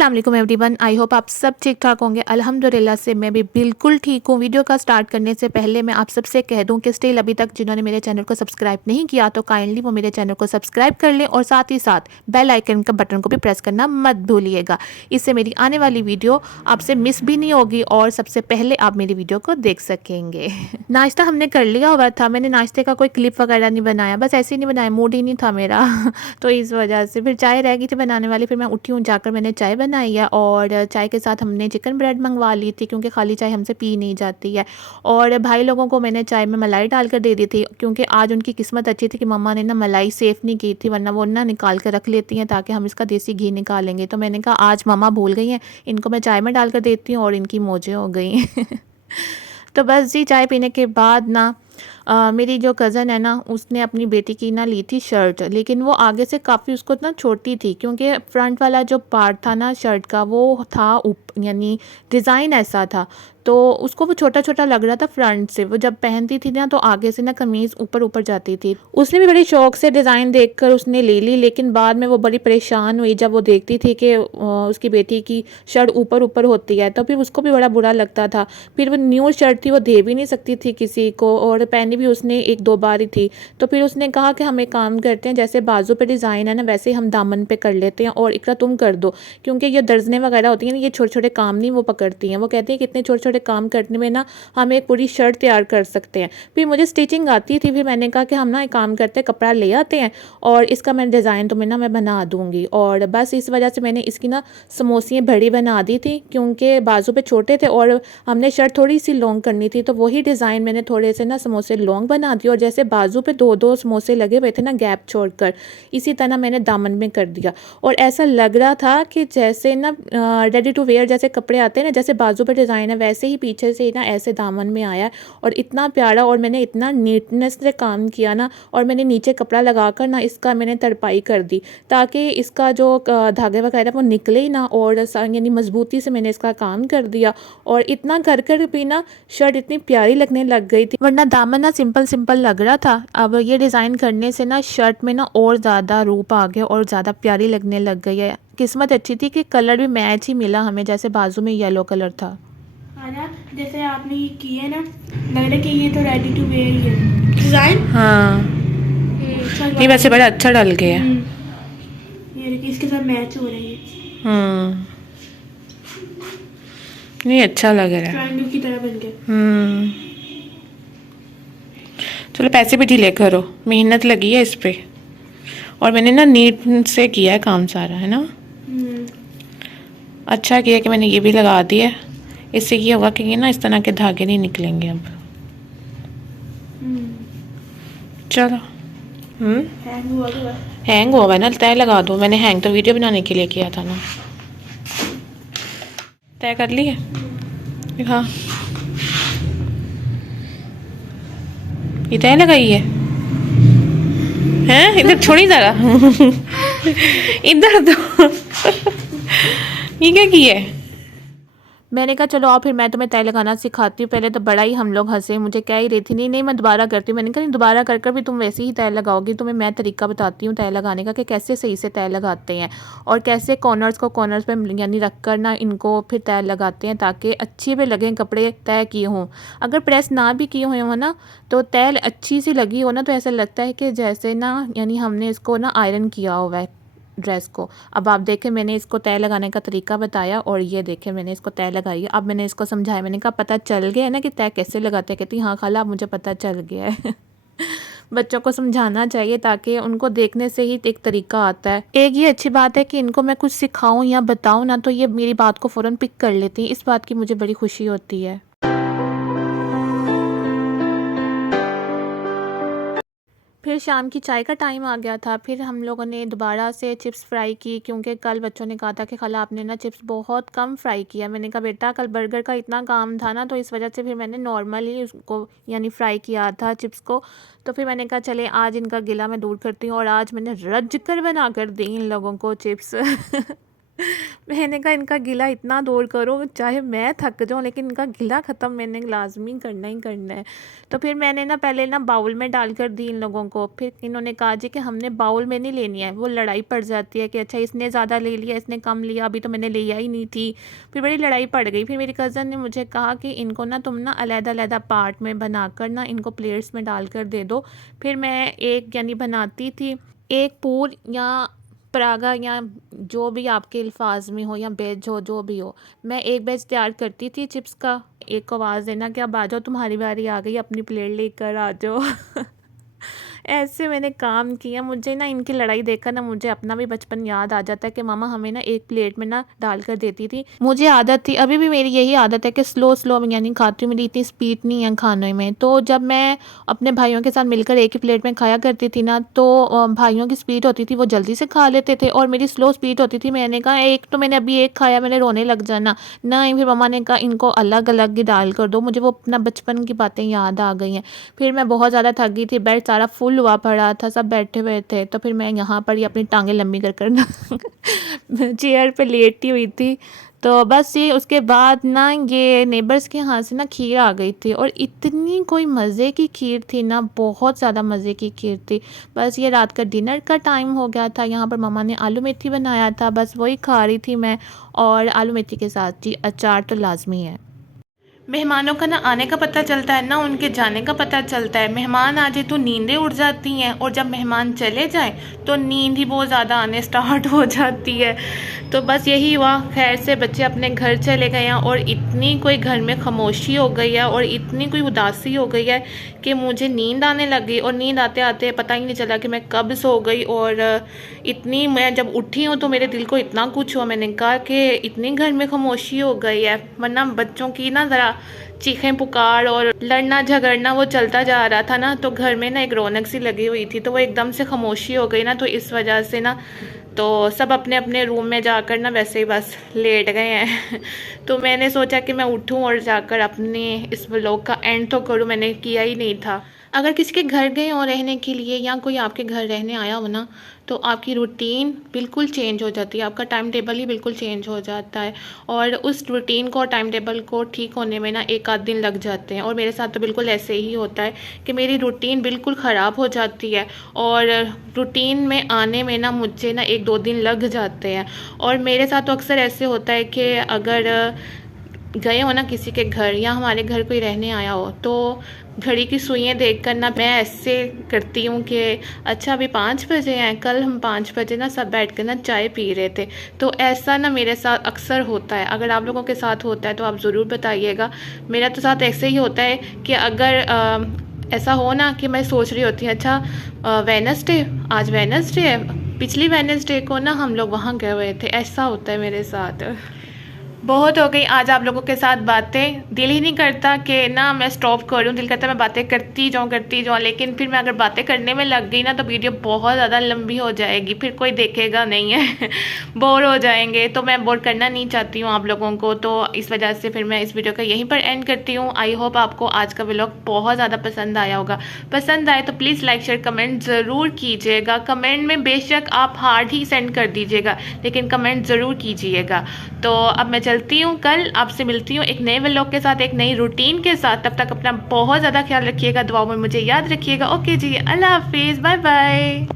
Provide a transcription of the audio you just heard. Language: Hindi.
अस्सलाम वालेकुम एवरीवन, आई होप आप सब ठीक ठाक होंगे। अल्हम्दुलिल्लाह से मैं भी बिल्कुल ठीक हूँ। वीडियो का स्टार्ट करने से पहले मैं आप सबसे कह दूँ कि स्टिल अभी तक जिन्होंने मेरे चैनल को सब्सक्राइब नहीं किया तो काइंडली वो मेरे चैनल को सब्सक्राइब कर लें और साथ ही साथ बेल आइकन का बटन को भी प्रेस करना मत भूलिएगा। इससे मेरी आने वाली वीडियो आपसे मिस भी नहीं होगी और सबसे पहले आप मेरी वीडियो को देख सकेंगे। नाश्ता हमने कर लिया हुआ था। मैंने नाश्ते का कोई क्लिप वगैरह नहीं बनाया, बस ऐसे ही नहीं बनाया, मूड ही नहीं था मेरा। तो इस वजह से फिर चाय रह गई थी बनाने वाली। फिर मैं उठी हूँ, जाकर मैंने चाय बनाई है और चाय के साथ हमने चिकन ब्रेड मंगवा ली थी क्योंकि खाली चाय हमसे पी नहीं जाती है। और भाई लोगों को मैंने चाय में मलाई डालकर दे दी थी क्योंकि आज उनकी किस्मत अच्छी थी कि मम्मा ने ना मलाई सेफ़ नहीं की थी, वरना वो ना निकाल कर रख लेती हैं ताकि हम इसका देसी घी निकालेंगे। तो मैंने कहा आज मम्मा भूल गई हैं, इनको मैं चाय में डाल कर देती हूँ और इनकी मौजें हो गई। तो बस जी चाय पीने के बाद ना मेरी जो कज़न है ना उसने अपनी बेटी की ना ली थी शर्ट, लेकिन वो आगे से काफ़ी उसको ना छोटी थी क्योंकि फ्रंट वाला जो पार्ट था ना शर्ट का वो था यानी डिज़ाइन ऐसा था तो उसको वो छोटा छोटा लग रहा था फ्रंट से। वो जब पहनती थी ना तो आगे से ना कमीज़ ऊपर ऊपर जाती थी। उसने भी बड़ी शौक से डिज़ाइन देखकर उसने ले ली, लेकिन बाद में वो बड़ी परेशान हुई जब वो देखती थी कि उसकी बेटी की शर्ट ऊपर ऊपर होती है, तो फिर उसको भी बड़ा बुरा लगता था। फिर वो न्यू शर्ट थी, वो दे भी नहीं सकती थी किसी को और पहनी भी उसने एक दो बार ही थी। तो फिर उसने कहा कि हम एक काम करते हैं, जैसे बाजू पे डिज़ाइन है ना वैसे ही हम दामन पे कर लेते हैं और इकरा तुम कर दो, क्योंकि ये दर्जने वगैरह होती हैं ना ये छोटे छोटे काम नहीं वो पकड़ती हैं। वो कहती हैं कि इतने छोटे छोटे काम करने में ना हम एक पूरी शर्ट तैयार कर सकते हैं। फिर मुझे स्टिचिंग आती थी, फिर मैंने कहा कि हम ना एक काम करते हैं, कपड़ा ले आते हैं और इसका मैं डिज़ाइन तुम्हें ना मैं बना दूँगी। और बस इस वजह से मैंने इसकी ना समोसियाँ बड़ी बना दी थी क्योंकि बाजू पे छोटे थे और हमने शर्ट थोड़ी सी लॉन्ग करनी थी, तो वही डिज़ाइन मैंने थोड़े से ना समोसे लॉन्ग बना दिए और जैसे बाजू पे दो दो समोसे लगे हुए थे ना गैप छोड़कर, इसी तरह मैंने दामन में कर दिया। और ऐसा लग रहा था कि जैसे ना रेडी टू वेयर जैसे कपड़े आते हैं ना, जैसे बाजू पे डिज़ाइन है वैसे ही पीछे से ना ऐसे दामन में आया और इतना प्यारा। और मैंने इतना नीटनेस से काम किया ना और मैंने नीचे कपड़ा लगाकर ना इसका मैंने तरपाई कर दी ताकि इसका जो धागे वगैरह वो निकले ही ना, और यानी मजबूती से मैंने इसका काम कर दिया। और इतना कर कर भी ना शर्ट इतनी प्यारी लगने लग गई थी, वरना दामन ना सिंपल सिंपल लग रहा था। अब ये डिज़ाइन करने से ना शर्ट में ना और ज़्यादा रूप आ गया और ज़्यादा प्यारी लगने लग गई है। किस्मत अच्छी थी कि कलर भी मैच ही मिला हमें, जैसे बाजू में येलो कलर था। ना जैसे आपने ये किए ना, लग रहा है कि ये तो रेडी टू वेयर ही है डिज़ाइन। हाँ नहीं वैसे बड़ा अच्छा डल गया है। ये देखिए इसके साथ मैच हो रही है। नहीं अच्छा लग रहा है, ट्रायंगल की तरह बन के। चलो पैसे भी ढीले करो, मेहनत लगी है इस पे और मैंने ना नीट से किया है काम सारा, है ना। अच्छा किया कि मैंने ये भी लगा दिया, इससे ये होगा कि ये ना इस तरह के धागे नहीं निकलेंगे अब। चलो हैंग हुआ है ना, तय लगा दो। मैंने हैंग तो वीडियो बनाने के लिए किया था ना। तय कर ली है, हाँ ये तय लगाई है हैं। इधर छोड़ी जरा। इधर दो। ये क्या किया है। मैंने कहा चलो आओ फिर मैं तुम्हें तय लगाना सिखाती हूँ। पहले तो बड़ा ही हम लोग हंसे, मुझे कह ही रही थी नहीं नहीं मैं दोबारा करती हूँ। मैंने कहा नहीं दोबारा कर कर भी तुम वैसे ही तय लगाओगी, तुम्हें मैं तरीका बताती हूँ तय लगाने का कि कैसे सही से तय लगाते हैं और कैसे कॉर्नर्स को कॉर्नर्स पे यानी रख कर ना इनको फिर तय लगाते हैं ताकि अच्छे पे लगें कपड़े तय किए हों। अगर प्रेस ना भी किए हुए हो ना तो तय अच्छी सी लगी हो ना तो ऐसा लगता है कि जैसे ना यानी हमने इसको ना आयरन किया हुआ है ड्रेस को। अब आप देखें मैंने इसको तय लगाने का तरीका बताया और ये देखें मैंने इसको तय लगाई। अब मैंने इसको समझाया, मैंने कहा पता चल गया है ना कि तय कैसे लगाते हैं। कहती हाँ खाला अब मुझे पता चल गया है। बच्चों को समझाना चाहिए ताकि उनको देखने से ही एक तरीका आता है। एक ये अच्छी बात है कि इनको मैं कुछ सिखाऊं या बताऊं ना तो ये मेरी बात को फ़ौरन पिक कर लेती हैं, इस बात की मुझे बड़ी खुशी होती है। फिर शाम की चाय का टाइम आ गया था। फिर हम लोगों ने दोबारा से चिप्स फ्राई की क्योंकि कल बच्चों ने कहा था कि खाला आपने ना चिप्स बहुत कम फ्राई किया। मैंने कहा बेटा कल बर्गर का इतना काम था ना तो इस वजह से फिर मैंने नॉर्मल ही उसको यानी फ्राई किया था चिप्स को। तो फिर मैंने कहा चले आज इनका गिला मैं दूर करती हूँ और आज मैंने रज कर बना कर दी इन लोगों को चिप्स। मैंने कहा इनका गिला इतना दूर करो चाहे मैं थक जाऊँ, लेकिन इनका गिला ख़त्म मैंने लाजमी करना ही करना है। तो फिर मैंने ना पहले ना बाउल में डाल कर दी इन लोगों को, फिर इन्होंने कहा जी कि हमने बाउल में नहीं लेनी है, वो लड़ाई पड़ जाती है कि अच्छा इसने ज़्यादा ले लिया, इसने कम लिया, अभी तो मैंने लिया ही नहीं थी। फिर बड़ी लड़ाई पड़ गई। फिर मेरी कज़न ने मुझे कहा कि इनको ना तुम ना अलग-अलग पार्ट में बनाकर ना इनको प्लेट्स में डाल कर दे दो। फिर मैं एक यानी बनाती थी, एक पूर या परागा या जो भी आपके अल्फाज में हो या बेज हो जो भी हो, मैं एक बेज तैयार करती थी चिप्स का। एक को आवाज़ देना कि अब आ जाओ तुम्हारी बारी आ गई, अपनी प्लेट लेकर आ जाओ। ऐसे मैंने काम किया। मुझे ना इनकी लड़ाई देखकर ना मुझे अपना भी बचपन याद आ जाता है कि मामा हमें ना एक प्लेट में ना डाल कर देती थी। मुझे आदत थी, अभी भी मेरी यही आदत है कि स्लो स्लो यानी खाती हूँ, मेरी इतनी स्पीड नहीं है खाने में। तो जब मैं अपने भाइयों के साथ मिलकर एक ही प्लेट में खाया करती थी ना, तो भाइयों की स्पीड होती थी वो जल्दी से खा लेते थे और मेरी स्लो स्पीड होती थी। मैंने कहा एक तो मैंने अभी एक खाया, मैंने रोने लग जाना नहीं। फिर मम्मा ने कहा इनको अलग अलग ही डाल कर दो। मुझे वो अपना बचपन की बातें याद आ गई हैं। फिर मैं बहुत ज़्यादा थक गई थी, बेड सारा फुल हुआ पड़ा था, सब बैठे हुए थे, तो फिर मैं यहाँ पर ही अपनी टांगें लंबी कर कर ना चेयर पे लेटी हुई थी। तो बस ये उसके बाद ना ये नेबर्स के यहाँ से ना खीर आ गई थी और इतनी कोई मज़े की खीर थी ना, बहुत ज़्यादा मज़े की खीर थी। बस ये रात का डिनर का टाइम हो गया था। यहाँ पर मम्मा ने आलू मेथी बनाया था, बस वही खा रही थी मैं। और आलू मेथी के साथ जी अचार तो लाजमी है। मेहमानों का ना आने का पता चलता है ना उनके जाने का पता चलता है। मेहमान आ जाए तो नींदें उड़ जाती हैं और जब मेहमान चले जाएं तो नींद ही बहुत ज़्यादा आने स्टार्ट हो जाती है। तो बस यही हुआ, खैर से बच्चे अपने घर चले गए हैं और इतनी कोई घर में खामोशी हो गई है और इतनी कोई उदासी हो गई है कि मुझे नींद आने लगी और नींद आते आते पता ही नहीं चला कि मैं कब सो गई। और इतनी मैं जब उठी हूँ तो मेरे दिल को इतना कुछ हुआ, मैंने कहा कि इतनी घर में खामोशी हो गई है, वरना बच्चों की ना ज़रा चीखें पुकार और लड़ना झगड़ना वो चलता जा रहा था ना, तो घर में ना एक रौनक सी लगी हुई थी, तो वो एकदम से खामोशी हो गई ना, तो इस वजह से ना तो सब अपने अपने रूम में जाकर ना वैसे ही बस लेट गए हैं। तो मैंने सोचा कि मैं उठूं और जाकर अपने इस व्लॉग का एंड तो करूं, मैंने किया ही नहीं था। अगर किसी के घर गए हो रहने के लिए या कोई आपके घर रहने आया हो ना, तो आपकी रूटीन बिल्कुल चेंज हो जाती है, आपका टाइम टेबल ही बिल्कुल चेंज हो जाता है। और उस रूटीन को, टाइम टेबल को ठीक होने में ना एक आध दिन लग जाते हैं। और मेरे साथ तो बिल्कुल ऐसे ही होता है कि मेरी रूटीन बिल्कुल ख़राब हो जाती है और रूटीन में आने में ना मुझे ना एक दो दिन लग जाते हैं। और मेरे साथ तो अक्सर ऐसे होता है कि अगर गए हो ना किसी के घर या हमारे घर कोई रहने आया हो, तो घड़ी की सुइयाँ देखकर ना मैं ऐसे करती हूँ कि अच्छा अभी 5 बजे हैं, कल हम 5 बजे ना सब बैठ कर ना चाय पी रहे थे। तो ऐसा ना मेरे साथ अक्सर होता है। अगर आप लोगों के साथ होता है तो आप ज़रूर बताइएगा। मेरा तो साथ ऐसे ही होता है कि अगर ऐसा हो ना कि मैं सोच रही होती हूँ अच्छा वेडनेसडे, आज वेडनेसडे है, पिछली वेडनेसडे को ना हम लोग वहाँ गए हुए थे, ऐसा होता है मेरे साथ। बहुत हो गई आज आप लोगों के साथ बातें, दिल ही नहीं करता कि ना मैं स्टॉप करूं, दिल करता मैं बातें करती जाऊं, लेकिन फिर मैं अगर बातें करने में लग गई ना तो वीडियो बहुत ज़्यादा लंबी हो जाएगी, फिर कोई देखेगा नहीं है। बोर हो जाएंगे, तो मैं बोर करना नहीं चाहती हूँ आप लोगों को। तो इस वजह से फिर मैं इस वीडियो का यहीं पर एंड करती हूँ। आई होप आपको आज का व्लॉग बहुत ज़्यादा पसंद आया होगा। पसंद आए तो प्लीज़ लाइक शेयर कमेंट ज़रूर कीजिएगा। कमेंट में बेशक आप हार्ड ही सेंड कर दीजिएगा, लेकिन कमेंट ज़रूर कीजिएगा। तो अब मैं चलती हूँ, कल आपसे मिलती हूँ एक नए व्लॉग के साथ, एक नई रूटीन के साथ। तब तक अपना बहुत ज़्यादा ख्याल रखिएगा, दुआओं में मुझे याद रखिएगा। ओके जी, अल्लाह हाफिज़, बाय बाय।